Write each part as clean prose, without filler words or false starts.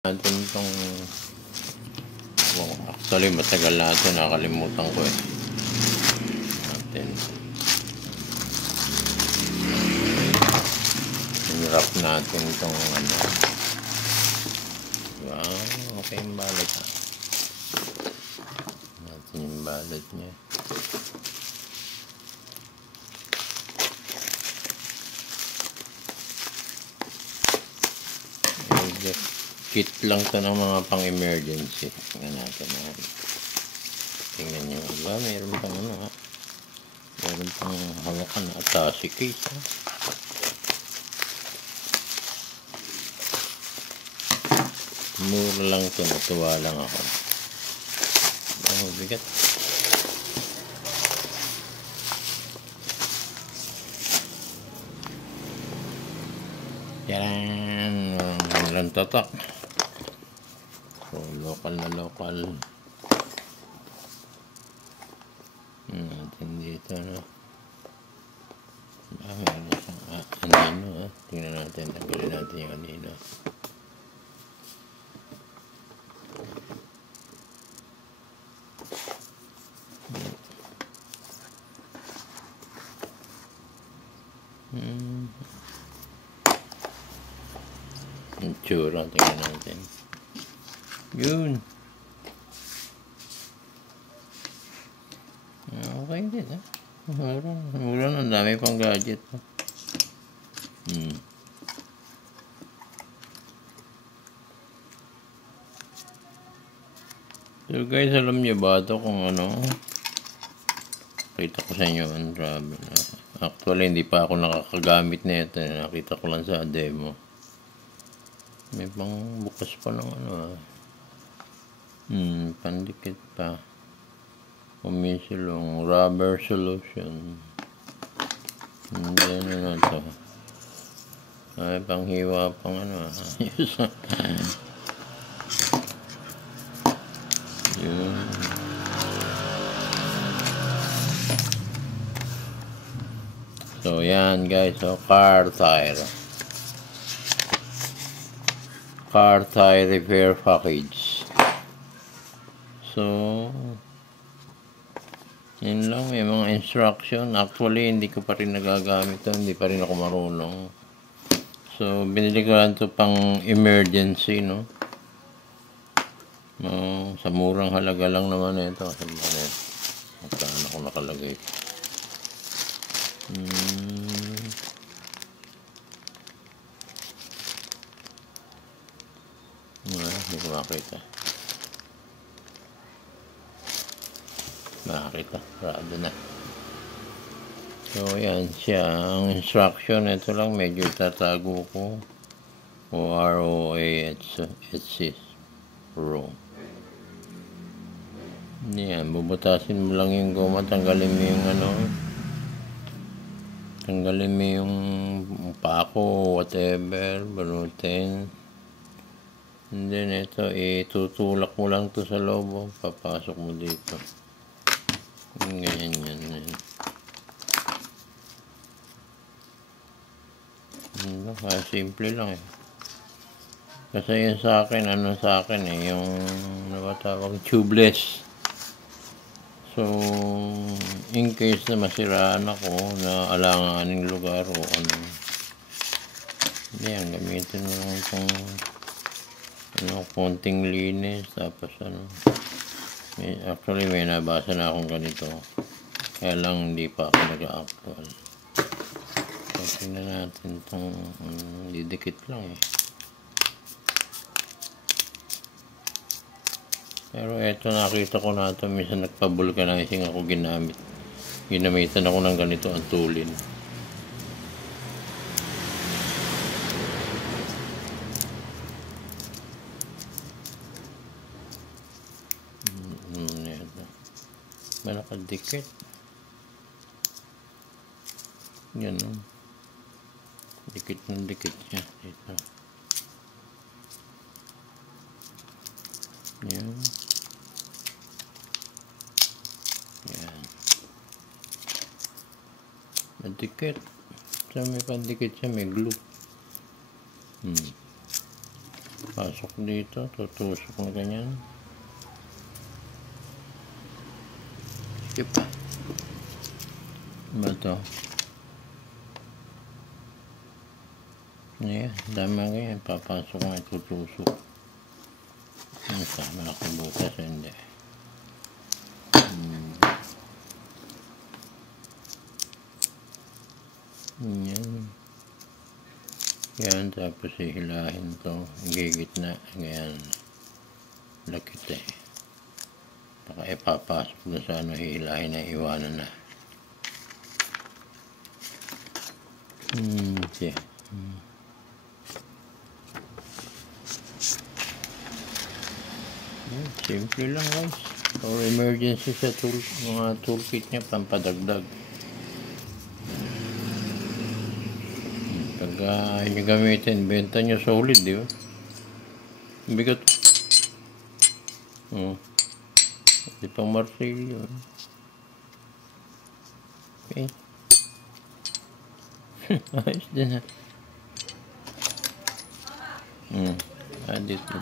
Natin itong actually matagal na ito, nakalimutan ko natin wrap natin itong wow, okay yung balot natin yung balot niya. Kit lang to ng mga pang-emergency. Tingnan natin. Tingnan nyo. Diba? Mayroon pang mayroon pang hawakan na attache case. Mura lang to. Natuwa lang ako. Oh, bigat. Yan. Walang tatak. So, local na local. Natin dito na. Mayroon isang anino. Tingnan natin. Tanggalin natin yung anino. Yung tsura. Tingnan natin. Yun. Okay din mura na, dami pang gadget So guys, alam niyo ba ito kung kita ko sa inyo actually hindi pa ako nakakagamit na ito, nakita ko lang sa demo. May pang bukas pa ng pandikit pa. Kumisilong rubber solution. Hindi na ito. Ay, panghiwa pang yun. So, yan guys. So, car tire repair package. So, yun lang, may mga instruction. Actually, hindi ko pa rin nagagamit ito. Hindi pa rin ako marunong. So, binili ko lang ito pang emergency, no? Sa murang halaga lang naman ito. Magkano ako nakalagay. Hindi ko makita. Rado na. So, yan siya. Ang instruction, ito lang, medyo tatago ko. O-R-O-A-H-C Pro. Yan, bubutasin mo lang yung goma, tanggalin mo yung tanggalin mo yung pako, whatever, balutin. And then, ito, itutulak mo lang to sa loob, papasok mo dito. Ganyan yan. Simple lang kasi yun sa akin, yung nabatawag tubeless. So, in case na masiraan ako na alanganing lugar o yan, gamitin mo lang itong konting linis, tapos actually may nabasa na akong ganito, kaya lang hindi pa ako nag-actual. So, tingnan natin itong didikit lang pero eto, nakita ko na ito, minsan nagpa-vulcanizing ako, ginamitan ako ng ganito ang tulin. Malakadikit. Yan dikit siya dito. Yan. Madikit. So may pandikit siya, may glue. Pasok dito, tutusok na ganyan. Skip. Ano to? Ayan, dami ganyan. Papasok nga, tutusok. Ano sa malaking butas, hindi. Yan. Yan, tapos hihilahin to. Gigit na. Ganyan. Lakit eh. Baka ipapasok na sa ano, hihilahin na, iwanan na. Okay. Simple lang guys. For emergency sa mga toolkit niya, pampadagdag. Pagka hindi gamitin, benta nyo solid, di ba? Bigat. Di pang marsilyo. Okay. Ayos din ha. Dito.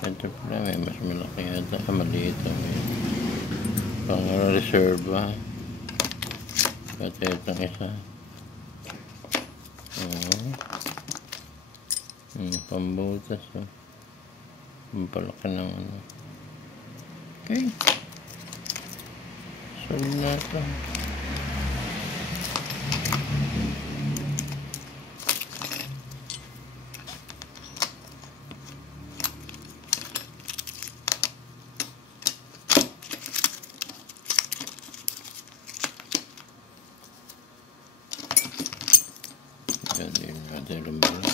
Ito pala, may mas malaki yata. Maliit. Pang reserve ha. Pati itong isa. Pambutas oh. Pampalaki ng ano. Okay. Solid na ito. Yan din natin lumala.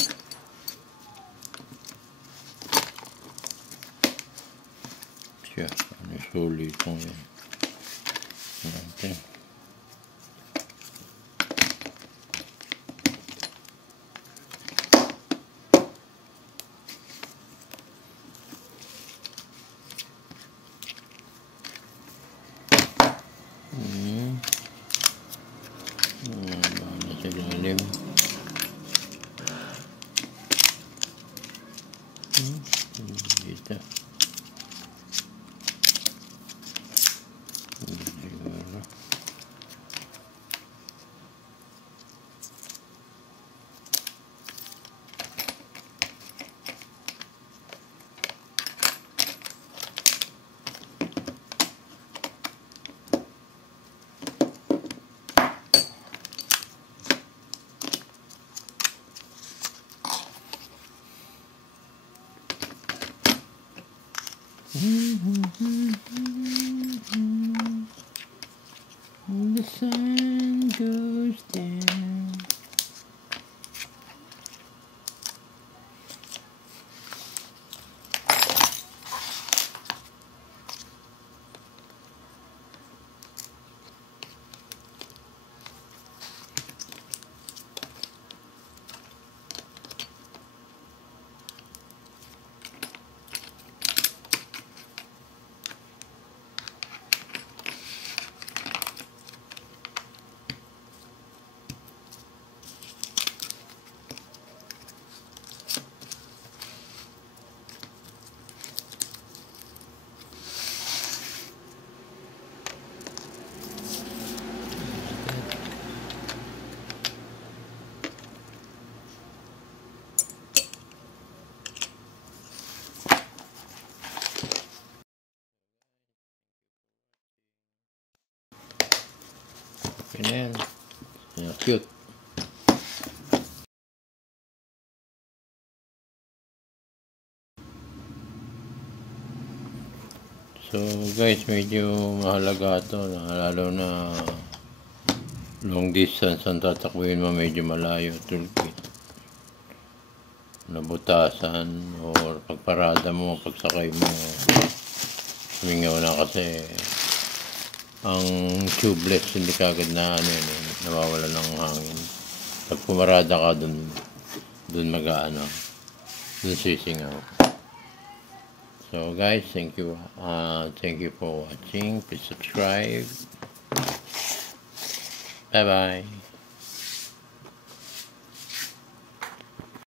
Siya, ano sulit kong yan. Natin. Nasa lalim. Dito. The sun goes down. Ganyan. Cute. So guys, medyo mahalaga ito, lalo na long distance ang tatakbuhin mo, medyo malayo, toolkit. Nabutasan o pagparada mo, pagsakay mo, sumingaw na kasi ang tubeless, hindi kagad na ano yun, nawawala ng hangin. Pag pumarada ka dun mag-ano, dun sisingaw. So guys, thank you for watching. Please subscribe. Bye bye.